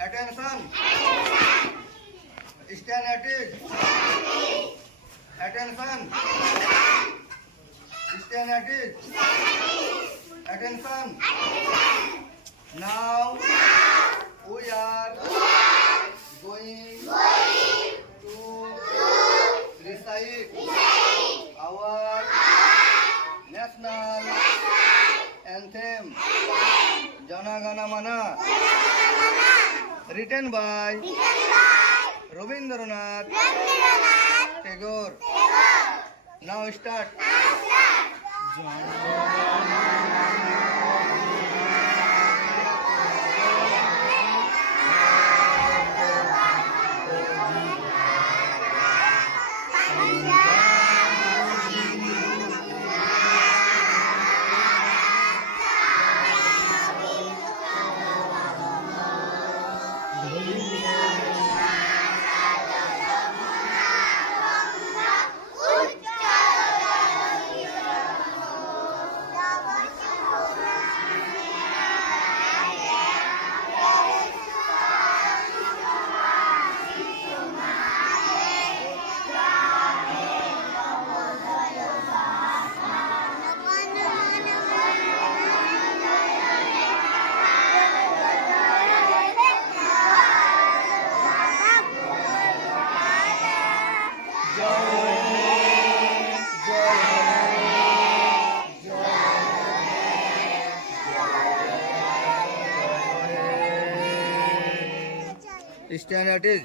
Attention. Stand at it. Attention. Stand at it. Attention. Now we are going to recite our national anthem Jana Gana Mana, written by Rabindranath Tagore. Now start. Stand at it.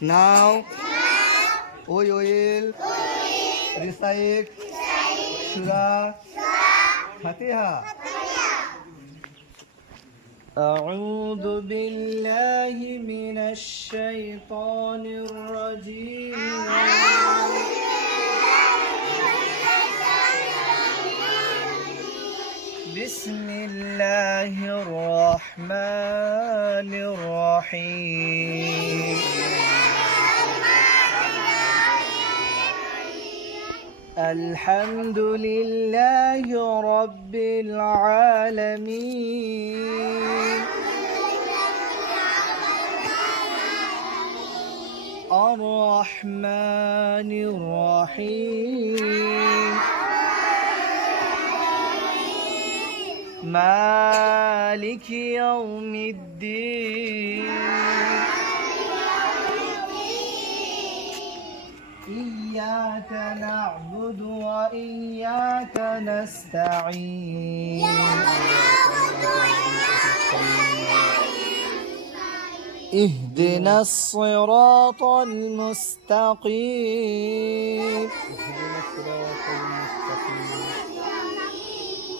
Now we will recite Surah Fatiha. أعوذ بالله من الشيطان الرجيم بسم الله الرحمن الرحيم الحمد لله رب العالمين الرحمن الرحيم مالك يوم الدين إياك نعبد وإياك نستعين اهدنا الصراط المستقيم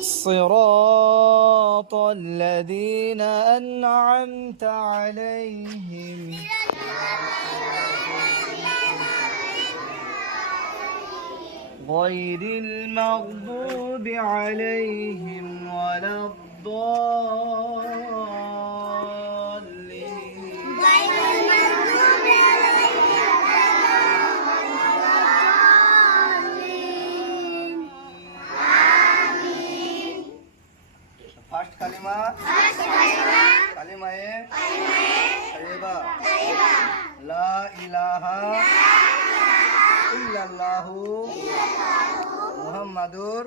صراط الذين أنعمت عليهم غير المغضوب عليهم ولا الضالين First kalima. Kalimae Tayyiba. La ilaha illallahu Muhammadur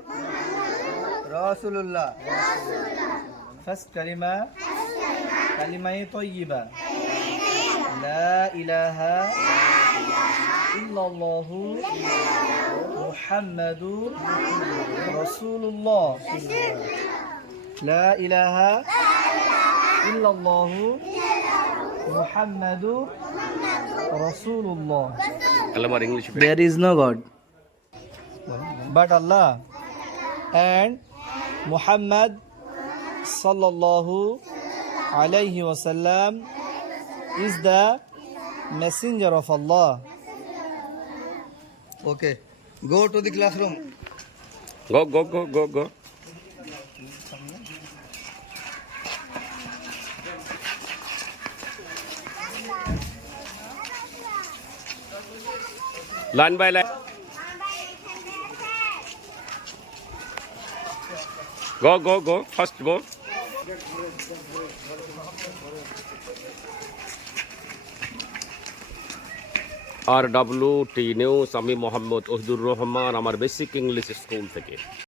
Rasulullah. First kalima Kalimae Tayyiba La ilaha illallahu Muhammadur Rasulullah. La ilaha illallah Muhammadur Rasulullah. There is no God but Allah, and Muhammad sallallahu alayhi wasallam is the messenger of Allah. Okay, go to the classroom. Go. Line by line. Go. First go. RWT news, আমি মোহাম্মদ ওহিদুর রহমান, আমার basic English school থেকে।